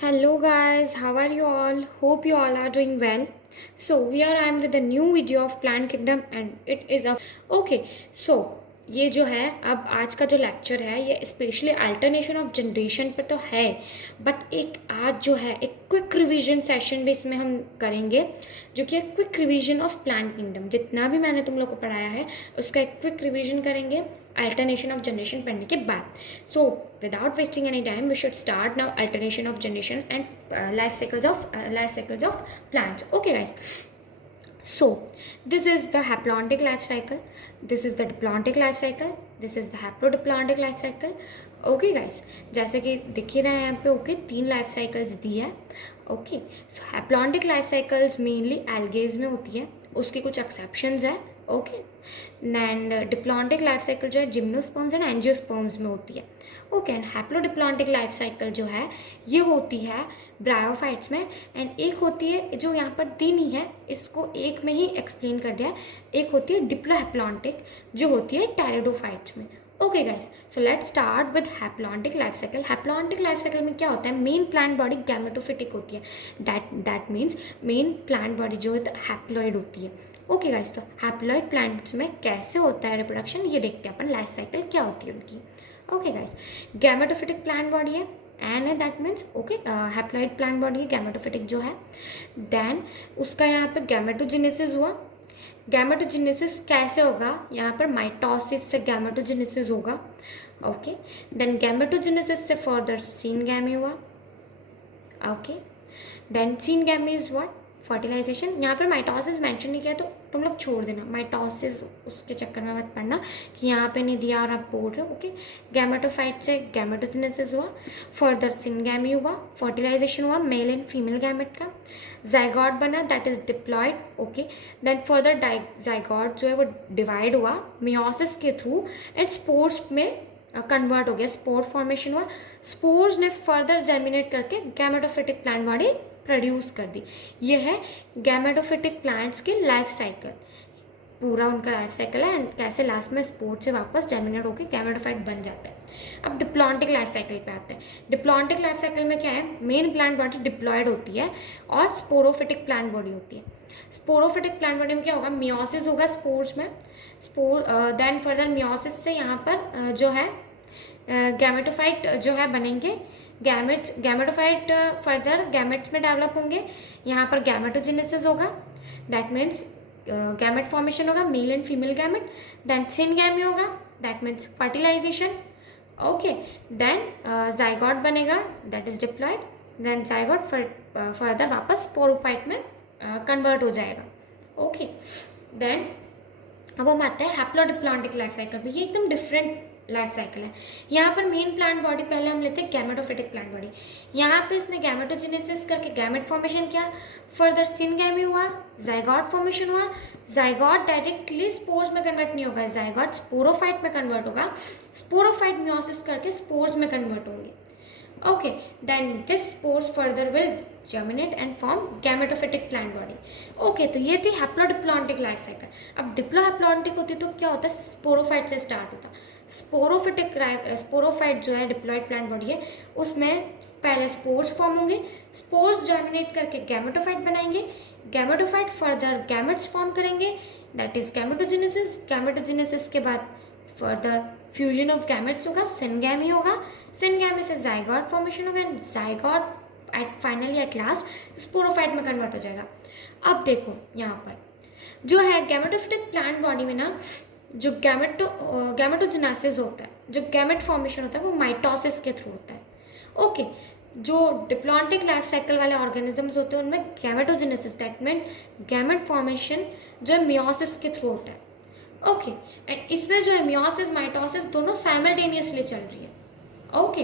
Hello guys, how are you all? Hope you all are doing well. So here I am with a new video of Plant Kingdom and it is a okay. So ये जो है अब आज का जो lecture है ये specially alternation of generation पे तो है, बट एक आज जो है एक क्विक रिवीजन सेशन भी इसमें हम करेंगे जो कि एक quick revision of plant kingdom. जितना भी मैंने तुम लोग को पढ़ाया है उसका एक क्विक रिवीजन करेंगे अल्टरनेशन ऑफ जनरेशन पढ़ने के बाद। सो without wasting any time we should start now alternation of generation and life cycles of plants. Okay guys, so this is the haplontic life cycle, this is the diplontic life cycle, this is the haplodiplontic life cycle. Okay guys, जैसे कि दिख ही रहा है यहाँ पे okay तीन life cycles दी है। Okay so haplontic life cycles mainly algae में होती है, उसकी कुछ एक्सेप्शंस है। Okay and diplontic life cycle जो है जिम्नोस्पर्म्स एंड एंजियोस्पर्म्स में होती है। Okay and haplodiplontic life cycle जो है ये होती है ब्रायोफाइट्स में, एंड एक होती है जो यहाँ पर दी नहीं है, इसको एक में ही एक्सप्लेन कर दिया है, एक होती है डिप्लोहैप्लॉन्टिक जो होती है टेरिडोफाइट्स में। Okay guys, so let's start with haplontic life cycle. Haplontic life cycle में क्या होता है, मेन प्लांट बॉडी गैमेटोफिटिक होती है, that means main plant body जो है हैप्लॉइड होती है। ओके गाइस, तो हैप्लॉइड प्लांट्स में कैसे होता है रिप्रोडक्शन ये देखते हैं अपन, लाइफ साइकिल क्या होती है उनकी। Okay guys, gametophytic plant body है एन है, that means okay haploid plant body है गैमेटोफिटिक जो है। देन उसका यहाँ पे गैमेटोजेनेसिस हुआ। गैमेटोजेनेसिस कैसे होगा, यहाँ पर माइटोसिस से गैमेटोजेनेसिस होगा। ओके देन गैमेटोजेनेसिस से फर्दर सीनगैमी हुआ। Okay then syngamy is what, fertilization. यहाँ पर माइटोसिस मेंशन नहीं किया तो तुम लोग छोड़ देना, माइटोसिस उसके चक्कर में मत पढ़ना कि यहाँ पे नहीं दिया और आप बोल रहे हो। ओके गैमेटोफाइट से गैमेटोजेनेसिस हुआ, फर्दर सिनगैमी हुआ, फर्टिलाइजेशन हुआ मेल एंड फीमेल गैमेट का, जाइगॉट बना that is diploid. Okay then further zygote जो है वो डिवाइड हुआ मियोसिस के थ्रू एंड स्पोर्स में कन्वर्ट हो गया, स्पोर फॉर्मेशन हुआ, स्पोर्स ने फर्दर जर्मिनेट करके गैमेटोफिटिक प्लांट बॉडी प्रोड्यूस कर दी। ये है गैमेटोफिटिक प्लांट्स की लाइफ साइकिल, पूरा उनका लाइफ साइकिल है एंड कैसे लास्ट में स्पोर से वापस जर्मिनेट होकर गैमेटोफाइट बन जाता है। अब डिप्लॉन्टिक लाइफ साइकिल पे आते हैं। डिप्लॉन्टिक लाइफ साइकिल में क्या है, मेन प्लांट बॉडी डिप्लॉयड होती है और स्पोरोफिटिक प्लांट बॉडी होती है। स्पोरोफिटिक प्लांट बॉडी में क्या होगा, मियोसिस होगा स्पोर्स में, स्पोर देन फर्दर मियोसिस से यहाँ पर जो है गैमेटोफाइट जो है बनेंगे, गैमेटोफाइट फर्दर गैमेट्स में डेवलप होंगे। यहाँ पर गैमेटोजेनेसिस होगा, दैट मीन्स गैमेट फॉर्मेशन होगा male and female gamete. Then syngamy होगा, that means fertilization. Okay then zygote बनेगा, that is diploid. Then zygote further वापस स्पोरोफाइट में कन्वर्ट हो जाएगा। ओके देन अब हम आते हैं हैप्लोडिप्लॉन्टिक लाइफ साइकिल पे। ये एकदम डिफरेंट लाइफ साइकिल है। यहाँ पर मेन प्लांट बॉडी पहले हम लेते हैं गैमेटोफिटिक प्लांट बॉडी। यहाँ पे इसने गैमेटोजेनेसिस करके गैमेट फॉर्मेशन किया, फर्दर सिनगैमी हुआ, जाइगॉट फॉर्मेशन हुआ। जाइगॉट डायरेक्टली स्पोर्स में कन्वर्ट नहीं होगा, जाइगॉट स्पोरोफाइट में कन्वर्ट होगा, स्पोरोफाइट मियोसिस करके स्पोर्स में कन्वर्ट होंगे। Okay then this spores further will germinate and form gametophytic plant body. Okay तो ये थी हैप्लोडिप्लॉन्टिक लाइफ साइकिल। अब डिप्लोहैप्लॉन्टिक होती तो क्या होता है, स्पोरोफाइट से स्टार्ट होता। स्पोरोफाइट जो है डिप्लॉयड प्लांट बॉडी है, उसमें पहले स्पोर्स फॉर्म होंगे, स्पोर्स जर्मिनेट करके गैमेटोफाइट बनाएंगे, गैमेटोफाइट फर्दर गैमेट्स फॉर्म करेंगे, दैट इज गैमेटोजेनेसिस। गैमेटोजेनेसिस के बाद फर्दर फ्यूजन ऑफ गैमेट्स होगा, सिनगैमी होगा, सिनगैमी से जाइगॉट फॉर्मेशन होगा and zygote finally at last sporophyte में कन्वर्ट हो जाएगा। अब देखो यहाँ पर जो है गैमेटोफिटिक प्लांट बॉडी में ना जो गैमेटोजेनेसिस होता है, जो गैमेट फॉर्मेशन होता है वो माइटोसिस के थ्रू होता है। ओके जो डिप्लॉन्टिक लाइफ साइकिल वाले ऑर्गेनिजम्स होते हैं उनमें gametogenesis that mean gamete formation जो है मियोसिस के थ्रू होता है। ओके एंड इसमें जो है मियोसिस माइटोसिस दोनों साइमल्टेनियसली चल रही है। ओके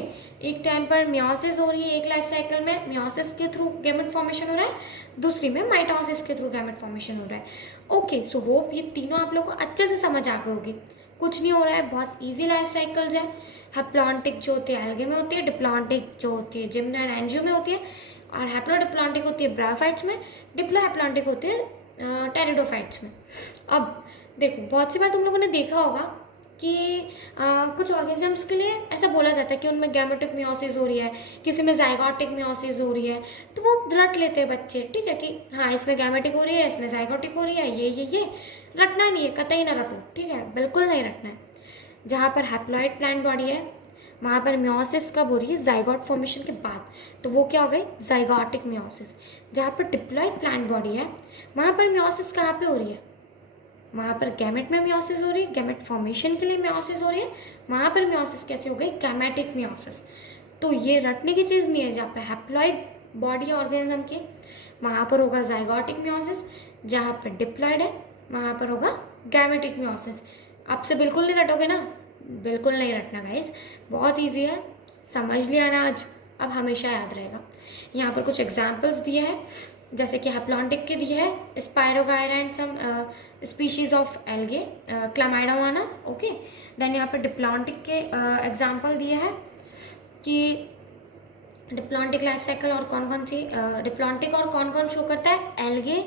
एक टाइम पर मियोसिस हो रही है, एक लाइफ साइकिल में मियोसिस के थ्रू गैमेट फॉर्मेशन हो रहा है, दूसरी में माइटोसिस के थ्रू गैमेट फॉर्मेशन हो रहा है। ओके सो होप ये तीनों आप लोगों को अच्छे से समझ आ गए होगी, कुछ नहीं हो रहा है, बहुत इजी लाइफ साइकिल्स है। हैप्लॉन्टिक जो होती है एल्गे में होती है, डिप्लॉन्टिक जो होती है जिम्ना एंड एंजियो में होती है, और हैप्लोडिप्लॉन्टिक होती है ब्रायोफाइट्स में, डिप्लोहैप्लॉन्टिक होती है टेरिडोफाइट्स में। अब देखो बहुत सी बार तुम लोगों ने देखा होगा कि कुछ ऑर्गेनिजम्स के लिए ऐसा बोला जाता है कि उनमें गैमेटिक मियोसिस हो रही है, किसी में जाइगोटिक मियोसिस हो रही है, तो वो रट लेते हैं बच्चे, ठीक है, कि हाँ इसमें गैमेटिक हो रही है, इसमें जाइगोटिक हो रही है, ये रटना नहीं है, कतई ना रटो, ठीक है, बिल्कुल नहीं रटना है। जहाँ पर हैप्लॉइड प्लांट बॉडी है वहाँ पर मियोसिस कब हो रही है? जाइगोट फॉर्मेशन के बाद, तो वो क्या हो गई? Zygotic meiosis. जहाँ पर डिप्लॉइड प्लांट बॉडी है वहाँ पर मियोसिस कहाँ पे हो रही है? वहाँ पर गैमेट में मियोसिस हो रही है, गैमेट फॉर्मेशन के लिए मियोसिस हो रही है, वहाँ पर मियोसिस कैसे हो गई? Gametic meiosis. तो ये रटने की चीज़ नहीं है। जहाँ पर हैप्लॉइड बॉडी ऑर्गेनिज्म की वहाँ पर होगा जाइगोटिक मियोसिस, जहाँ पर डिप्लॉइड है वहाँ पर होगा गैमेटिक मियोसिस। आपसे बिल्कुल नहीं रटोगे ना? बिल्कुल नहीं रटना गाइस, बहुत ईजी है, समझ लिया ना आज, अब हमेशा याद रहेगा। यहाँ पर कुछ एग्जाम्पल्स दिए हैं, जैसे कि हैप्लॉन्टिक के दिए है spirogyra and some species of algae, chlamydomonas, okay. Then यहाँ पर डिप्लॉन्टिक के एग्जाम्पल दिए हैं कि डिप्लॉन्टिक लाइफ साइकिल और कौन कौन सी डिप्लॉन्टिक और कौन कौन शो करता है? एल्गे,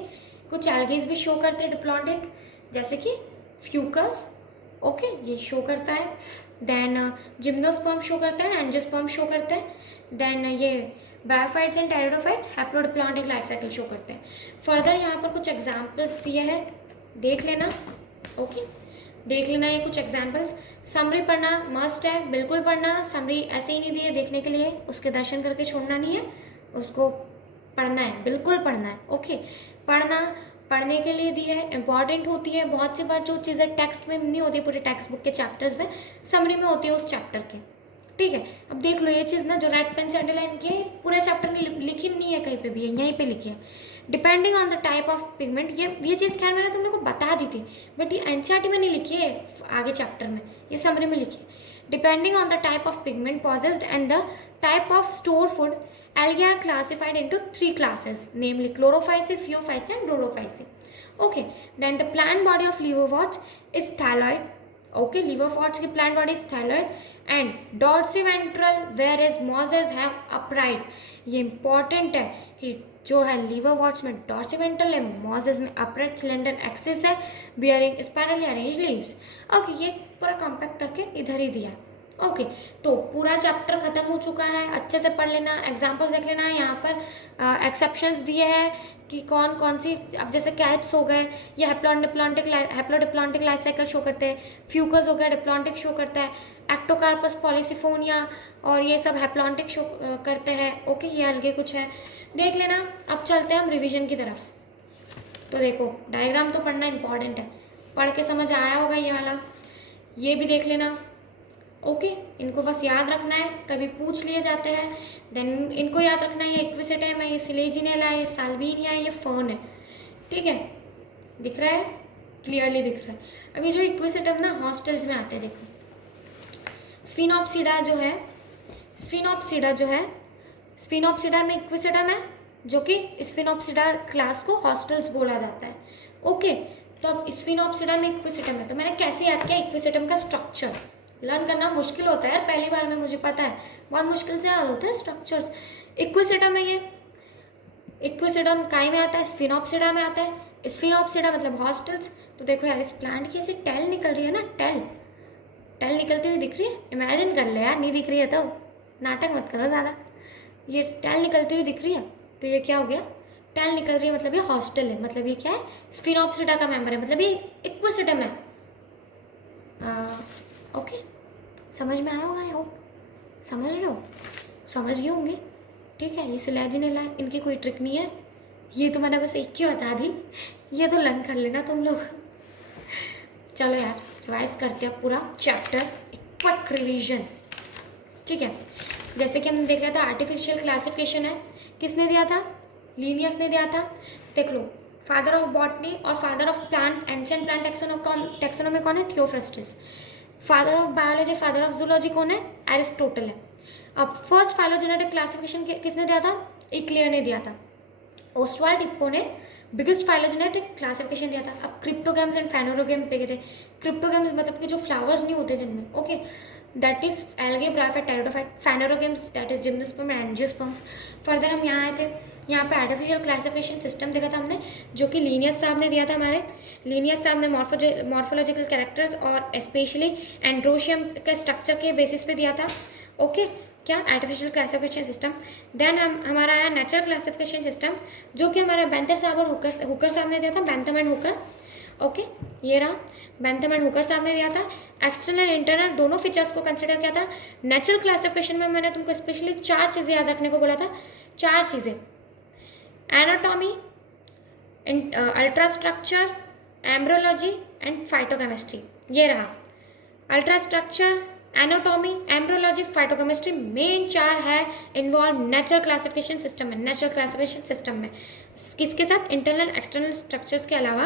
कुछ एल्गेज भी शो करते हैं डिप्लॉन्टिक, जैसे कि फ्यूकस, ओके, ये शो करता है। देन जिम्नोस्पर्म शो करता है, एंजियोस्पर्म शो करता है। देन ये bryophytes and pteridophytes haplodiplontic life cycle show करते हैं। फर्दर यहाँ पर कुछ एग्जाम्पल्स दिए हैं, देख लेना, ओके, देख लेना ये कुछ एग्जाम्पल्स। समरी पढ़ना मस्ट है, बिल्कुल पढ़ना, समरी ऐसे ही नहीं दी है देखने के लिए, उसके दर्शन करके छोड़ना नहीं है, उसको पढ़ना है, बिल्कुल पढ़ना है, ओके। पढ़ने के लिए दी है, इंपॉर्टेंट होती है। बहुत सी बार जो चीज़ें टेक्स्ट में नहीं होती, पूरे टेक्स्ट बुक के चैप्टर्स में, समरी में होती है उस चैप्टर के, ठीक है। अब देख लो ये चीज़ ना, जो रेड पेन से अंडरलाइन की है, पूरे चैप्टर में लिखी नहीं है कहीं पे भी, यहीं पे लिखी है। Depending on the type of pigment, ये चीज़ खैर मैंने तुम लोग को बता दी थी, बट ये एनसीईआरटी में नहीं लिखी है, आगे चैप्टर में, ये समरी में लिखी है। Depending on the type of pigment possessed and the type of store food, algae are classified into 3 classes, namely chlorophyceae, phaeophyceae and rhodophyceae. Okay, then the plant body of liverworts is thalloid. Okay, liverworts की plant body is thalloid and dorsiventral, whereas mosses have upright. ये important है कि जो है liverworts में dorsiventral है, mosses में upright cylinder axis है, bearing spirally arranged leaves. Okay, ये पूरा compact करके इधर ही दिया है। ओके, तो पूरा चैप्टर खत्म हो चुका है, अच्छे से पढ़ लेना, एग्जाम्पल्स देख लेना। यहाँ पर एक्सेप्शंस दिए हैं कि कौन कौन सी, अब जैसे कैल्प्स हो गए, ये हैप्लोडिप्लॉन्टिक लाइफ साइकिल शो करते हैं, फ्यूकस हो गया डिप्लॉन्टिक शो करता है, एक्टोकार्पस पॉलीसिफोनिया और ये सब हैप्लॉन्टिक शो करते हैं, ओके, ये अलगे कुछ है, देख लेना। अब चलते हैं हम रिविजन की तरफ। तो देखो डायग्राम तो पढ़ना इंपॉर्टेंट है, पढ़ के समझ आया होगा ये वाला, ये भी देख लेना, ओके। इनको बस याद रखना है, कभी पूछ लिए जाते हैं। देन इनको याद रखना है, ये एक्विसेटम है, ये सिलेजिनेला है, ये साल्विनिया है, ये फर्न है, ठीक है, दिख रहा है, क्लियरली दिख रहा है। अभी जो एक्विसेटम ना हॉस्टल्स में आते हैं, देखो स्फिनोप्सिडा जो है स्फिनोप्सिडा में इक्विसेटम है, जो कि स्फिनोप्सिडा क्लास को हॉस्टल्स बोला जाता है, ओके। तो अब स्फिनोप्सिडा में इक्विसेटम है, तो मैंने कैसे याद किया इक्विसेटम का स्ट्रक्चर। लर्न करना मुश्किल होता है यार, पहली बार में मुझे पता है, बहुत मुश्किल से याद होता है स्ट्रक्चर्स। इक्विसेटम है, ये इक्विसेटम काय में आता है? स्फिनोप्सिडा में आता है। स्फिनोप्सिडा मतलब हॉस्टल्स। तो देखो यार, इस प्लांट की ऐसी टेल निकल रही है ना, टेल निकलती हुई दिख रही है, इमेजिन कर ले यार, नहीं दिख रही है तो नाटक मत करो ज़्यादा, ये टेल निकलती हुई दिख रही है, तो ये क्या हो गया? टेल निकल रही है, मतलब ये हॉस्टल है, मतलब ये क्या है? स्फिनोप्सिडा का मेंबर है, मतलब ये इक्विसेटम है, ओके। समझ में आया होगा, आई होप समझ रहे हो, समझ गए होंगे, ठीक है। ये सिलेजिनेला है, इनकी कोई ट्रिक नहीं है, ये तो मैंने बस एक ही बता दी, ये तो लर्न कर लेना तुम लोग। चलो यार रिवाइज करते हैं पूरा चैप्टर, क्विक रिवीजन, ठीक है। जैसे कि हमने देख लिया था आर्टिफिशियल क्लासिफिकेशन है, किसने दिया था? लीनियस ने दिया था। देख लो, फादर ऑफ बॉटनी और father of plant ancient plant taxonomy कौन है? Theophrastus. Father of biology, father of zoology कौन है? एरिस्टोटल है। अब फर्स्ट फाइलोजेनेटिक क्लासिफिकेशन किसने दिया था? इक्लियर ने दिया था। ओस्वाल्ड हिप्पो ने बिगेस्ट फाइलोजेनेटिक क्लासिफिकेशन दिया था। अब क्रिप्टोगैम्स एंड फेनोरोगैम्स देखे थे। क्रिप्टोगैम्स मतलब कि जो फ्लावर्स नहीं होते जिनमें, okay, that is algae, bryophyte, pteridophyte, phanerogams that is gymnosperm and angiosperms. Further हम यहाँ आए थे, यहाँ पे आर्टिफिशियल क्लासिफिकेशन सिस्टम देखा था हमने, जो कि लीनियस साहब ने दिया था हमारे। लीनियस साहब ने मॉर्फोलॉजिकल कैरेक्टर्स और स्पेशली एंड्रोशियम के स्ट्रक्चर के बेसिस पे दिया था। ओके, क्या आर्टिफिशियल क्लासिफिकेशन सिस्टम। देन हमारा आया नेचुरल क्लासिफिकेशन सिस्टम, जो कि हमारा बेंथर साहब और हुकर साहब ने दिया था, बेंथम एंड हुकर। ओके, ये रहा, बेंथम एंड हुकर साहब ने दिया था। एक्सटर्नल एंड इंटरनल दोनों फीचर्स को कंसिडर किया था। नेचुरल क्लासिफिकेशन में मैंने तुमको स्पेशली 4 चीज़ें याद रखने को बोला था, 4 चीज़ें, anatomy, ultra structure, embryology and phytochemistry. ये रहा, ultra structure, anatomy, embryology, phytochemistry, main 4 है इन्वॉल्व नेचुरल क्लासिफिकेशन सिस्टम में। नेचुरल क्लासिफिकेशन सिस्टम में किसके साथ, इंटरनल एक्सटर्नल स्ट्रक्चर्स के अलावा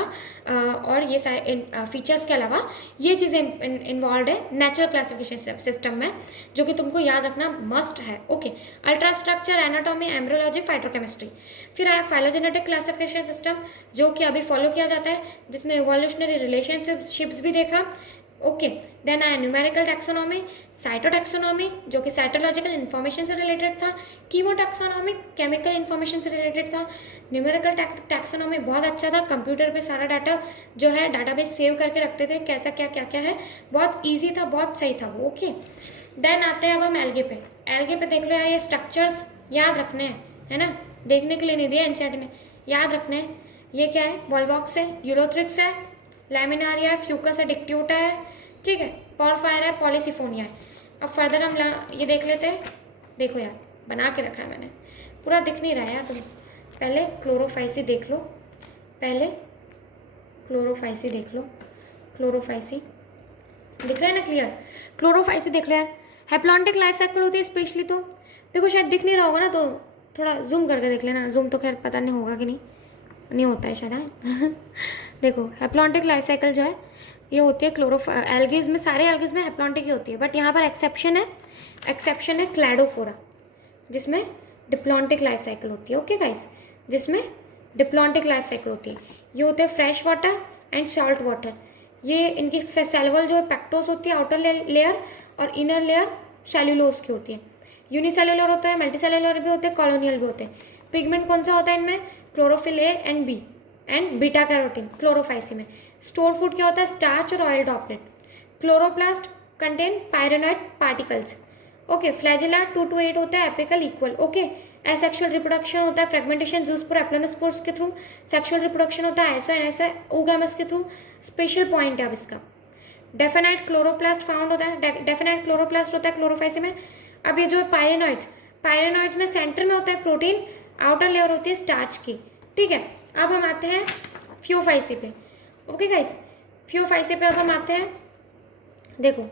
और ये सारे फीचर्स के अलावा ये चीज़ें इन्वॉल्व है नेचुरल क्लासिफिकेशन सिस्टम में, जो कि तुमको याद रखना मस्ट है। Okay, ultra structure, anatomy, embryology, phytochemistry. फिर आया फाइलोजेनेटिक क्लासिफिकेशन सिस्टम, जो कि अभी फॉलो किया जाता है, जिसमें इवोल्यूशनरी रिलेशनशिप्स भी देखा। ओके, देन आया न्यूमेरिकल टैक्सोनॉमी, साइटोटैक्सोनॉमी, जो कि साइटोलॉजिकल इन्फॉर्मेशन से रिलेटेड था, कीमोटैक्सोनॉमी, केमिकल इन्फॉर्मेशन से रिलेटेड था। न्यूमेरिकल टैक्सोनॉमी बहुत अच्छा था, कंप्यूटर पे सारा डाटा जो है डाटाबेस सेव करके रखते थे, कैसा क्या क्या क्या है, बहुत ईजी था, बहुत सही था वो। ओके, देन आते हैं अब हम एल्गे पे। एल्गे पे देख लो यार, ये स्ट्रक्चर्स याद रखने हैं, है ना, देखने के लिए नहीं दिया एनसीईआरटी ने, याद रखने हैं। ये क्या है, वॉल्वॉक्स है, यूरोथ्रिक्स है, लैमिनारिया है, फ्यूकस है, डिक्ट्यूटा है, ठीक है, पॉरफायर है, पॉलीसिफोनिया है। अब फर्दर हम ये देख लेते हैं। देखो यार, बना के रखा है मैंने, पूरा दिख नहीं रहा है यार तुम। पहले क्लोरोफाइसी देख लो, पहले क्लोरोफाइसी देख लो, क्लोरोफाइसी दिख रहा है ना क्लियर, क्लोरोफाइसी देख लो यार। हैप्लॉन्टिक लाइफ साइकिल होती है स्पेशली, तो देखो शायद दिख नहीं रहा होगा ना, तो थोड़ा जूम करके देख लेना। जूम तो खैर पता नहीं होगा कि नहीं होता है शायद, हाँ। देखो, हैप्लॉन्टिक लाइफ साइकिल जो है ये होती है एल्गेज में, सारे एल्गेज में हैप्लॉन्टिक ही होती है, बट यहाँ पर एक्सेप्शन है क्लैडोफोरा, जिसमें डिप्लॉन्टिक लाइफ साइकिल होती है। ओके गाइस, जिसमें डिप्लॉन्टिक लाइफ साइकिल होती है। ये होते हैं fresh water and salt water. ये इनकी सेलुलर जो है पेक्टोस होती है, आउटर लेयर, और इनर लेयर सेल्यूलोज की होती है। यूनिसेल्युलर होता है, मल्टीसेल्युलर भी होते हैं, कॉलोनियल भी होते हैं। पिगमेंट कौन सा होता है इनमें, chlorophyll a and b and beta carotene chlorophyceae में। स्टोर फूड क्या होता है, स्टार्च और oil droplet. Chloroplast contain pyrenoid particles. Okay, flagella 2 to 8 होता है, apical equal. Okay, asexual reproduction होता है फ्रेगमेंटेशन जूस्पोर एप्लोनोस्पोर्स के थ्रू। सेक्सुअल रिप्रोडक्शन होता है आइसो एंड आइसो ओगैमस के थ्रू। स्पेशल पॉइंट है अब इसका, डेफिनाइट क्लोरोप्लास्ट फाउंड होता है, डेफिनाइट क्लोरोप्लास्ट होता है क्लोरोफाइसी में। अब ये जो है पायरेनॉइड्स में सेंटर में होता है प्रोटीन, आउटर लेयर होती है स्टार्च की, ठीक है। अब हम आते हैं फ्योफाइसी पे। ओके गाइस, फ्योफाइसी पे अब हम आते हैं। देखो,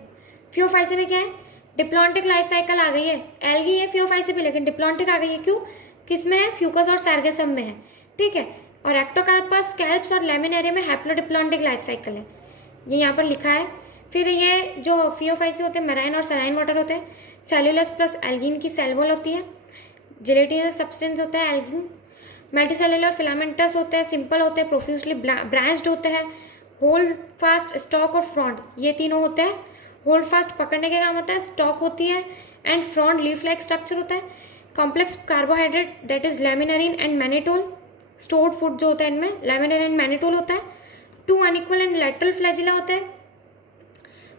फ्योफाइसी में क्या है, डिप्लॉन्टिक लाइफ साइकिल आ गई है, एल्गी है फ्योफाइसी पे, लेकिन डिप्लॉन्टिक आ गई है, क्यों, किसमें है, फ्यूकस और सर्गेसम में है, ठीक है। और एक्टोकार्पस, स्कैल्प्स और लेमिनेरिया में हैप्लोडिप्लॉन्टिक लाइफ साइकिल है, ये यहाँ पर लिखा है। फिर ये जो फ्योफाइसी होते हैं मेराइन और सलाइन वाटर होते हैं। सेल्यूलस प्लस एल्गिन की सेल वॉल होती है। जेलेटिनस सब्सटेंस होता है एल्गिन। मल्टीसेल्युलर फिलामेंटस होते हैं, सिंपल होते हैं, प्रोफ्यूजली ब्रांच्ड होते हैं। होल्ड फास्ट, स्टॉक और फ्रॉन्ड, ये तीनों होते हैं। होल्ड फास्ट पकड़ने के काम होता है, स्टॉक होती है, and frond leaf like structure होता है। Complex carbohydrate that is laminarin and mannitol. Stored food जो होता है इनमें लैमिनरीन एंड मैनिटोल होता है। 2 अनइक्वल एंड लैटरल फ्लैजिला होता है।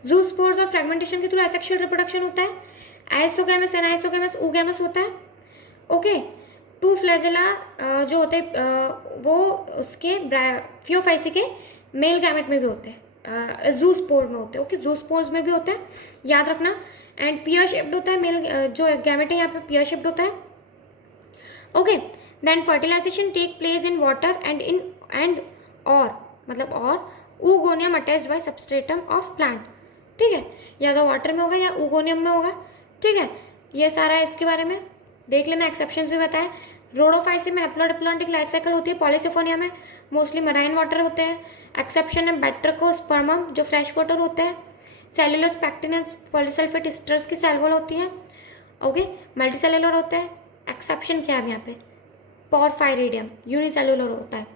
जूस्पोर्स और फ्रेगमेंटेशन के थ्रू एसेक्सुअल रिप्रोडक्शन होता है। आइसोगैमस एनाइसोगैमस oogamous होता है। ओके, 2 फ्लैजिला जो होते हैं वो उसके फ्योफाइसी के मेल गैमेट में भी होते हैं, जूस्पोर में होते हैं। ओके, जूस्पोर्स में भी होते हैं, याद रखना। एंड पियर शेप्ड होता है मेल जो गैमेट है यहाँ पे पियर शेप्ड होता है। Okay, then fertilization take place in water and और मतलब और oogonia attached by substratum of plant, ठीक है, या तो वाटर में होगा या oogonia में होगा, ठीक है। ये सारा है इसके बारे में देख लेना। एक्सेप्शंस भी बताए। रोडोफाइसी में हैप्लोडिप्लॉन्टिक लाइफ साइकिल होती है। पॉलीसिफोनिया में मोस्टली मराइन वाटर होते हैं। एक्सेप्शन है बैट्रिकोस्पर्मम जो फ्रेश वाटर होते हैं। Cellulose pectin and polysulphate asters की सेल वॉल होती है। ओके, मल्टीसेल्युलर होते हैं। एक्सेप्शन क्या है यहाँ पे, पोरफायरिडियम यूनिसेल्युलर होता है,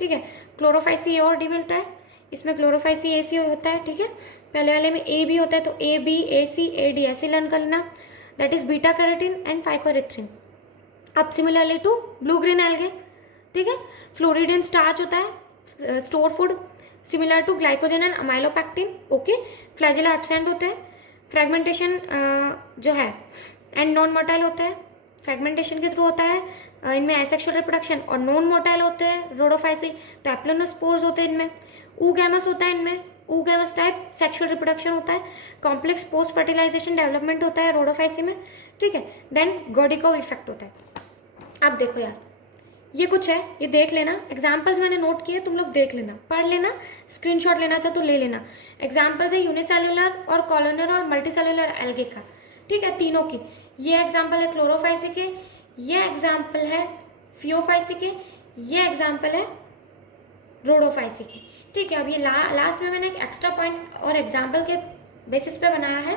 ठीक है। क्लोरोफाइसी ए और डी मिलता है। इसमें क्लोरोफाइसी ए सी होता है, ठीक है। पहले वाले में ए भी होता है, तो A B A C A D ऐसे लर्न कर लेना, that is beta carotene and phycoerythrin. अब similarly to blue green algae, ठीक है। फ्लोरिडियन स्टार्च होता है, store food, similar to glycogen and amylopectin, okay. Flagella absent होता है, फ्रेगमेंटेशन जो है एंड नॉन मोटाइल होता है, फ्रेगमेंटेशन के थ्रू होता है। इनमें एसेक्सुअल रिप्रोडक्शन और नॉन मोटाइल होते हैं रोडोफाइसी, तो एप्लोनोस्पोर्स होते हैं इनमें। ऊगैमस होता है इनमें, ऊगैमस टाइप सेक्सुअल रिप्रोडक्शन होता है। कॉम्प्लेक्स पोस्ट फर्टिलाइजेशन डेवलपमेंट होता है रोडोफाइसी में, ठीक है। देन गोडिको इफेक्ट होता है। अब देखो यार, ये कुछ है, ये देख लेना, एग्जाम्पल्स मैंने नोट किए, तुम लोग देख लेना, पढ़ लेना, स्क्रीनशॉट लेना चाहो तो ले लेना। एग्जाम्पल्स है यूनिसेल्युलर और कॉलोनर और मल्टीसेल्युलर एल्गे का, ठीक है, तीनों की। ये एग्जाम्पल है क्लोरोफाइसी के, ये एग्जाम्पल है फियोफाइसी के, ये एग्जाम्पल है रोडोफाइसी के, ठीक है। अब ये लास्ट में मैंने एक एक्स्ट्रा पॉइंट और एग्जाम्पल के बेसिस पे बनाया है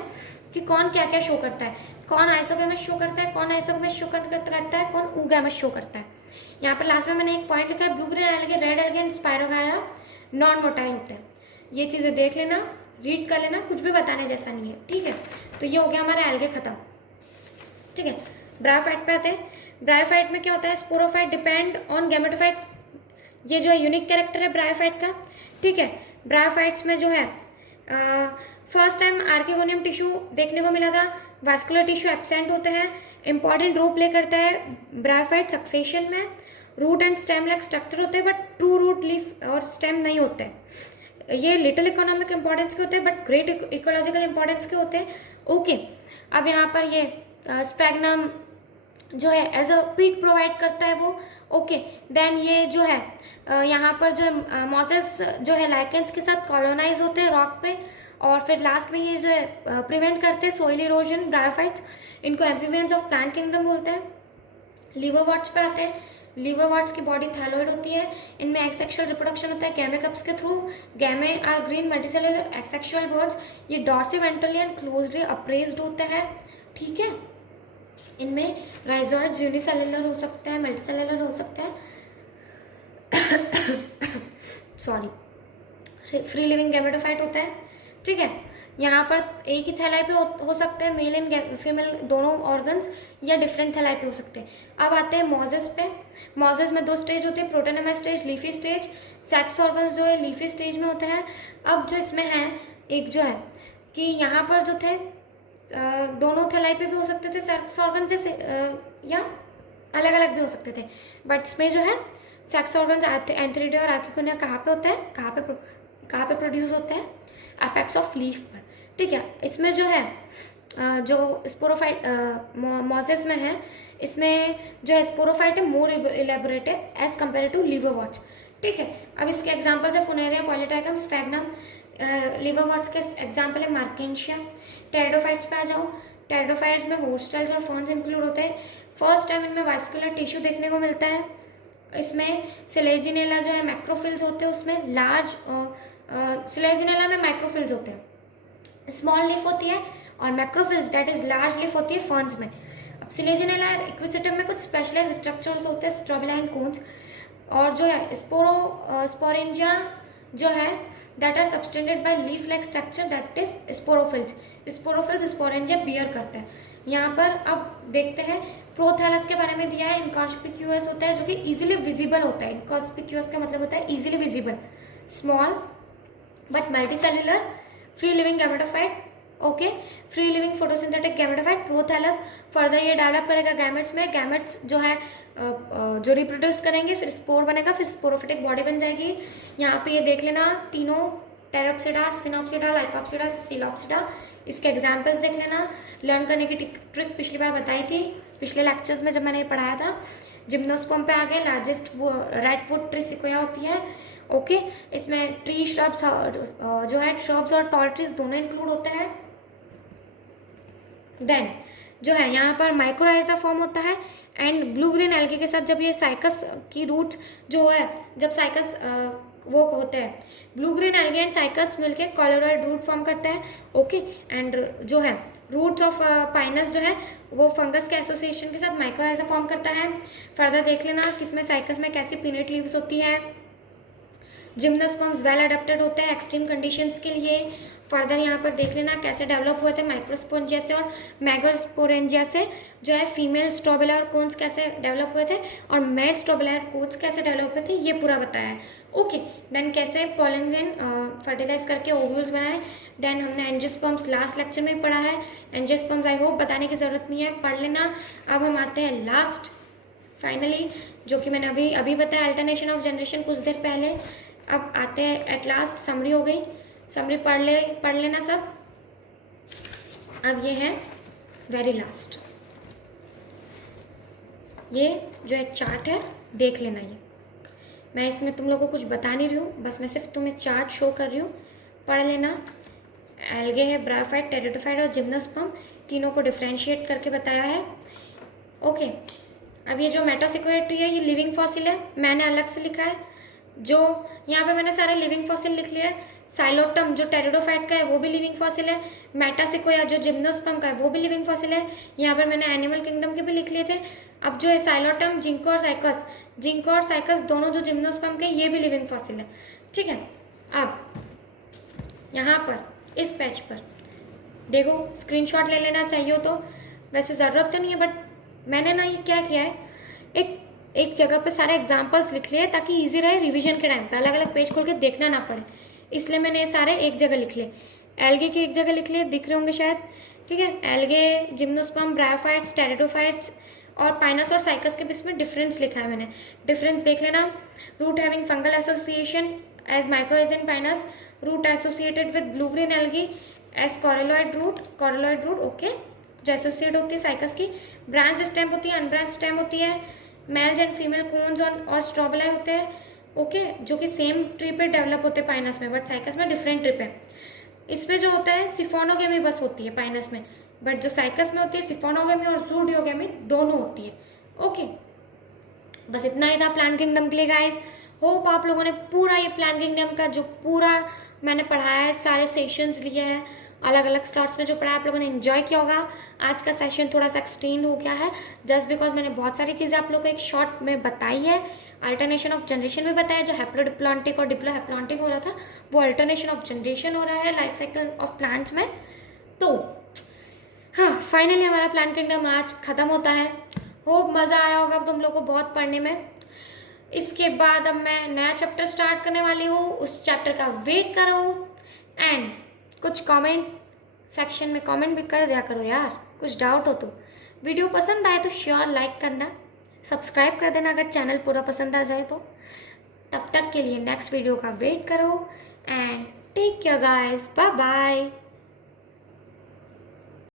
कि कौन क्या क्या शो करता है, कौन आइसोगैमस शो करता है, कौन आइसोगैमस शो करता है, कौन ऊगैमस शो करता है। यहाँ पर लास्ट में मैंने एक पॉइंट लिखा है, blue green algae, red algae and spirogyra non motile होते हैं। ये चीज़ें देख लेना, रीड कर लेना, कुछ भी बताने जैसा नहीं है, ठीक है। तो ये हो गया हमारा एल्गे खत्म, ठीक है। ब्रायोफाइट पे आते हैं। ब्रायोफाइट में क्या होता है, स्पोरोफाइट डिपेंड ऑन गैमेटोफाइट, ये जो है यूनिक कैरेक्टर है ब्रायोफाइट का, ठीक है। ब्रायोफाइट्स में जो है फर्स्ट टाइम आर्किगोनियम टिश्यू देखने को मिला था, वास्कुलर टिश्यू एब्सेंट होते हैं, इंपॉर्टेंट रोल प्ले करता है ब्रायोफाइट सक्सेशन में। Root and stem like structure होते हैं, बट ट्रू रूट लीफ और स्टेम नहीं होते हैं। ये लिटिल इकोनॉमिक इंपॉर्टेंस के होते हैं, बट ग्रेट इकोलॉजिकल इंपॉर्टेंस के होते हैं, ओके। अब यहाँ पर ये स्फैग्नम जो है एज अ पीट प्रोवाइड करता है वो, ओके। देन ये जो है यहाँ पर जो है मॉसेस जो है लाइकेंस के साथ कॉलोनाइज होते हैं रॉक पे, और फिर लास्ट में ये जो है प्रिवेंट करते हैं सोइल इरोजन ब्रायोफाइट्स। इनको एम्फीबियंस ऑफ प्लांट किंगडम बोलते हैं। लिवरवर्ट्स पे आते हैं। लिवरवर्ट्स की बॉडी थैलोइड होती है, इनमें एक्सेक्सुअल रिप्रोडक्शन होता है गैमे कप्स के through. Gemmae are green multicellular asexual buds, ये डॉर्सिवेंट्रली एंड क्लोजली अप्रेज्ड होते हैं, ठीक है। इनमें राइजोइड्स यूनिसेलुलर हो सकते हैं, मल्टीसेलुलर हो सकते हैं, सॉरी, फ्री लिविंग गैमेटोफाइट होता है, ठीक है। यहाँ पर एक ही थैलाई पे हो सकते हैं मेल एंड फीमेल दोनों ऑर्गन्स, या डिफरेंट थैलाई पे हो सकते हैं। अब आते हैं मॉजेस पे। मॉजेस में दो स्टेज होते हैं, protonema stage, leafy stage. Sex organs जो है लीफी स्टेज में होते हैं। अब जो इसमें है एक जो है कि यहाँ पर जो थे दोनों थैलाई पे भी हो सकते थे सेक्स ऑर्गन जैसे, या अलग अलग भी हो सकते थे, बट इसमें जो है सेक्स ऑर्गन्स एंथेरिडिया और आर्किकोनिया कहाँ पे होता है, कहाँ पे प्रोड्यूस होते हैं, एपेक्स ऑफ लीफ पर, ठीक है। इसमें जो है जो स्पोरोफाइट मॉसेस में है, इसमें जो है स्पोरोफाइट है मोर इलेबोरेटेड एज कम्पेयर टू लिवरवर्ट्स, ठीक है। अब इसके एग्जांपल्स है फुनेरिया, पॉलीट्राइकम, स्फैग्नम। लिवरवर्ट्स के एग्जांपल है मार्केंशिया। टेरिडोफाइट्स पे आ जाओ। टेरिडोफाइट्स में होस्टल्स और फर्न्स इंक्लूड होते हैं। फर्स्ट टाइम इनमें वास्कुलर टिश्यू देखने को मिलता है। इसमें सिलेजिनेला जो है मैक्रोफिल्स होते हैं, उसमें लार्ज सिलेजिनेला में माइक्रोफिल्स होते हैं, स्मॉल लीफ होती है, और मैक्रोफिल्स दैट इज लार्ज लीफ होती है फर्न्स में। अब सिलेजिनेला इक्विसिटम में कुछ स्पेशलाइज्ड स्ट्रक्चर्स होते हैं, स्ट्रोबिलाइन कोन्स। और जो है स्पोरेंजिया जो है that are subtended by leaf like structure that is sporophylls. Sporophylls sporangia bear करते हैं। यहाँ पर अब देखते हैं प्रोथैलस के बारे में दिया है। इनकॉन्स्पिक्यूअस होता है जो कि इजीली विजिबल होता है। इनकॉन्स्पिक्यूअस का मतलब होता है easily visible, small but multicellular, free living gametophyte, okay. Free living photosynthetic gametophyte. Prothallus further ये डेवलप करेगा गैमेट्स में। गैमेट्स जो है जो रिप्रोड्यूस करेंगे, फिर स्पोर बनेगा, फिर स्पोरोफिटिक बॉडी बन जाएगी। यहाँ पे ये देख लेना तीनों, टेरोप्सिडा, स्फिनोप्सिडा, लाइकोप्सिडा, सीलोप्सिडा, इसके एग्जाम्पल्स देख लेना। लर्न करने की ट्रिक पिछली बार बताई थी, पिछले लेक्चर्स में जब मैंने पढ़ाया था। जिम्नोस्पर्म पे आ गए, लार्जेस्ट रेडवुड ट्री सिक्वोया होती है, ओके। इसमें ट्री श्रब्स जो है श्रब्स और टॉल ट्रीज दोनों इंक्लूड होते हैं। देन जो है यहाँ पर माइक्रोराइजा फॉर्म होता है। एंड ब्लू ग्रीन एल्गे के साथ जब ये साइकस की रूट्स जो है, जब साइकस वो होते हैं, blue green algae and cycas मिलके कॉलोरॉइड रूट फॉर्म करते हैं, ओके। एंड जो है रूट्स ऑफ पाइनस जो है वो फंगस के एसोसिएशन के साथ माइक्रोराइजा फॉर्म करता है। फर्दर देख लेना किसमें साइकस में कैसी पीनट लीव्स होती है। जिम्नोस्पर्म्स वेल अडेप्टेड होते हैं एक्सट्रीम कंडीशंस के लिए। फर्दर यहाँ पर देख लेना कैसे डेवलप हुए थे माइक्रोस्पोरेंजिया से और मेगास्पोरेंजिया से जो है फीमेल स्ट्रोबिलार कोन्स कैसे डेवलप हुए थे और मेल स्ट्रोबिलार कोन्स कैसे डेवलप हुए थे, ये पूरा बताया है। ओके, देन कैसे पोलन ग्रेन फर्टिलाइज करके ओव्यूल्स बनाए। देन हमने एंजियोस्पर्म्स लास्ट लेक्चर में पढ़ा है। एंजियोस्पर्म्स आई होप बताने की ज़रूरत नहीं है, पढ़ लेना। अब हम आते हैं लास्ट फाइनली, जो कि मैंने अभी बताया अल्टरनेशन ऑफ जनरेशन कुछ देर पहले। अब आते हैं एट लास्ट, समरी हो गई, समरी पढ़ लेना सब। अब ये है वेरी लास्ट, ये जो एक चार्ट है देख लेना। ये मैं इसमें तुम लोगों को कुछ बता नहीं रही हूँ, बस मैं सिर्फ तुम्हें चार्ट शो कर रही हूँ, पढ़ लेना। एल्गे है, ब्रायोफाइट, टेरिडोफाइट और जिम्नोस्पर्म, तीनों को डिफ्रेंशिएट करके बताया है। ओके, अब ये जो मेटासिक्वेट ट्री है ये लिविंग फॉसिल है, मैंने अलग से लिखा है। जो यहाँ पे मैंने सारे लिविंग फॉसिल लिख लिया है। साइलोटम जो टेरिडोफाइट का है वो भी लिविंग फॉसिल है। मेटासिक्वेया जो जिम्नोस्पर्म का है वो भी लिविंग फॉसिल है। यहाँ पर मैंने एनिमल किंगडम के भी लिख लिए थे। अब जो है साइलोटम, जिंको और साइकस दोनों जो जिम्नोस्पर्म के ये भी लिविंग फॉसिल है। ठीक है, अब यहाँ पर इस पेज पर देखो, स्क्रीनशॉट ले लेना चाहिए तो, वैसे ज़रूरत तो नहीं है बट मैंने ना ये क्या किया है, एक जगह पे सारे एग्जाम्पल्स लिख लिए ताकि इजी रहे रिवीजन के टाइम पे, अलग अलग पेज खोल के देखना ना पड़े, इसलिए मैंने ये सारे एक जगह लिख लिए। एल्गे की एक जगह लिख लिए, दिख रहे होंगे शायद। ठीक है, एल्गे, जिम्नोस्पर्म, ब्रायोफाइट्स, टेरिडोफाइट्स और पाइनस और साइकस के बीच में डिफरेंस लिखा है मैंने, डिफरेंस देख लेना। Root having fungal association as mycorrhizae Pinus, root associated with blue green algae as coralloid root. Okay, जो एसोसिएट होती है साइकस की। ब्रांच स्टेम होती है, अनब्रांच स्टेम होती है। मेल्स एंड फीमेल कोन्स और स्ट्रोबिलाई होते हैं। ओके, जो कि सेम ट्री पे डेवलप होते हैं पाइनस में, बट साइकस में डिफरेंट ट्री पे। इसमें जो होता है सिफोनोगेमी बस होती है पाइनस में, बट जो साइकस में होती है सिफोनोगेमी और जूडियोगेमी दोनों होती है। ओके, बस इतना ही था प्लांट किंगडम के लिए गाइस। होप आप लोगों ने पूरा ये प्लांट किंगडम का जो पूरा मैंने पढ़ाया है, सारे सेशंस लिए हैं, अलग अलग स्लॉट्स में जो पढ़ा आप लोगों ने एंजॉय किया होगा। आज का सेशन थोड़ा सा एक्सटेंड हो गया है जस्ट बिकॉज मैंने बहुत सारी चीज़ें आप लोगों को एक शॉर्ट में बताई है। अल्टरनेशन ऑफ जनरेशन में बताया, जो हैप्लोडिप्लॉन्टिक और डिप्लोहैप्लॉन्टिक हो रहा था वो अल्टरनेशन ऑफ जनरेशन हो रहा है लाइफ साइकिल ऑफ प्लांट्स में। तो हाँ, फाइनली हमारा प्लांट किंगडम आज ख़त्म होता है। होप मज़ा आया होगा अब तुम लोग को बहुत पढ़ने में। इसके बाद अब मैं नया चैप्टर स्टार्ट करने वाली हूँ, उस चैप्टर का वेट करो एंड कुछ कमेंट सेक्शन में कमेंट भी कर दिया करो यार, कुछ डाउट हो तो। वीडियो पसंद आए तो श्योर लाइक करना, सब्सक्राइब कर देना अगर चैनल पूरा पसंद आ जाए तो। तब तक के लिए नेक्स्ट वीडियो का वेट करो and take care guys, bye bye.